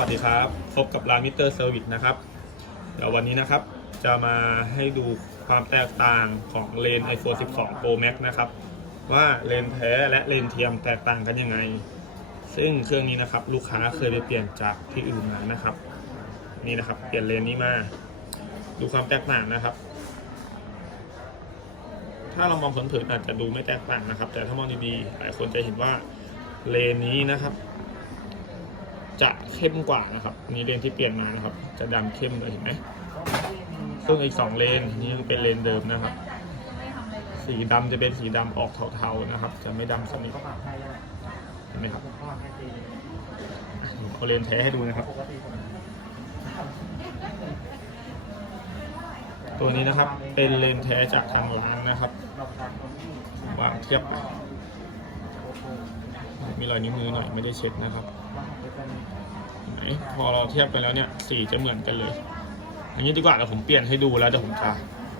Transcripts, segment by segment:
วัสดีครับ พบกับร้านมิเตอร์เซอร์วิสนะครับ เดี๋ยววันนี้นะครับ จะมาให้ดูความแตกต่างของเลน iPhone 12 Pro Max นะครับ ว่าเลนแท้และเลนเทียมแตกต่างกันยังไง ซึ่งเครื่องนี้นะครับ ลูกค้าเคยไปเปลี่ยนจากที่อื่นมานะครับ นี่นะครับ เปลี่ยนเลนนี้มา ดูความแตกต่างนะครับ ถ้าเรามองเผินๆอาจจะดูไม่แตกต่างนะครับ แต่ถ้ามองดีๆหลายคนจะเห็นว่าเลนนี้นะครับ จะเข้มกว่านะครับนี่เลนที่เปลี่ยนมานะครับ จะดำเข้มเลยเห็นไหมซึ่งอีกสองเลนนี่ยังเป็นเลนเดิมนะครับ สีดำจะเป็นสีดำออกเทาๆนะครับ จะไม่ดำสนิทเห็นไหมครับเอาเลนแท้ให้ดูนะครับ ตัวนี้นะครับเป็นเลนแท้จากทางร้านนะครับวางเทียบมีรอยนิ้วมือหน่อยไม่ได้เช็ดนะครับ พอเราเทียบไปแล้วเนี่ยสีจะเหมือนกันเลย อันนี้ดีกว่าเดี๋ยวผมเปลี่ยนให้ดูแล้วเดี๋ยวผมจะ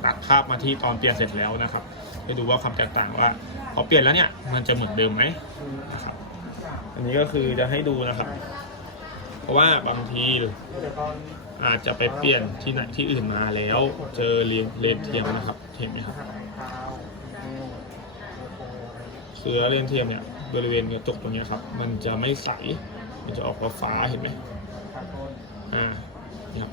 ตัดภาพมาที่ตอนเปลี่ยนเสร็จแล้วนะครับให้ดูว่าความแตกต่างว่าพอเปลี่ยนแล้วเนี่ยมันจะเหมือนเดิมไหมนะครับอันนี้ก็คือจะให้ดูนะครับ เพราะว่าบางทีอาจจะไปเปลี่ยนที่ไหนที่อื่นมาแล้ว เจอเลนเลนเทียมนะครับเห็นไหมครับเสือเลนเทียมเนี่ยบริเวณกระจกตรงนี้ครับ มันจะไม่ใส มันจะออกฟ้าเห็นไหม อ่านี่ครับ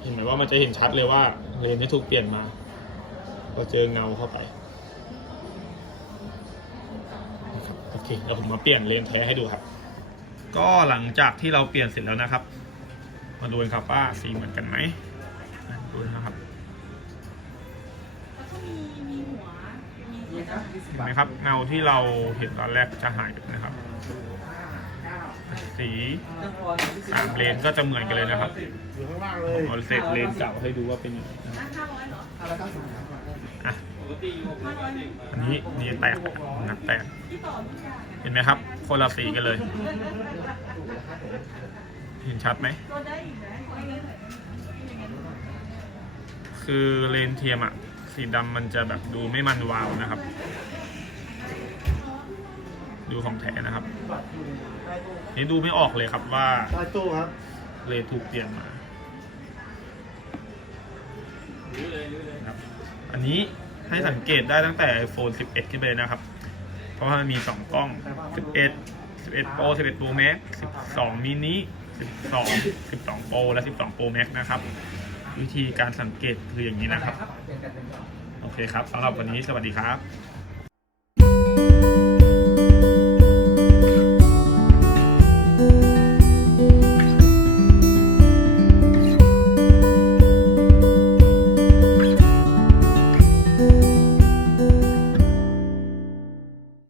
เห็นไหมว่ามันจะเห็นชัดเลยว่าเลนที่ถูกเปลี่ยนมาพอเจอเงาเข้าไปนะครับโอเคเดี๋ยวผมมาเปลี่ยนเลนแท้ให้ดูครับ ก็หลังจากที่เราเปลี่ยนเสร็จแล้วนะครับ มาดูกันครับว่าสีเหมือนกันไหมดูนะครับเห็นไหมครับเงาที่เราเห็นตอนแรกจะหายไปนะครับ สีสามเลนก็จะเหมือนกันเลยนะครับอยู่ข้างล่างเลยเอาเศษเลนเก่าให้ดูว่าเป็นยังไงนะครับอะอันนี้นี่แตกนักแตก เห็นไหมครับ คนละสีกันเลย เห็นชัดไหม คือเลนเทียมอะสีดำมันจะแบบดูไม่มันวาวนะครับ ดูของแท้นะครับ นี่ดูไม่ออกเลยครับว่าใต้ตู้ครับ เลนถูกเปลี่ยนมาครับอันนี้ให้สังเกตได้ตั้งแต่ iPhone 11 ขึ้นไปเลยนะครับ เพราะว่ามันมี 2 กล้อง 11 11 Pro 11 Pro Max 12 mini 12 12 Pro และ 12 Pro Max นะครับ วิธีการสังเกตคืออย่างนี้นะครับ โอเคครับสำหรับวันนี้สวัสดีครับ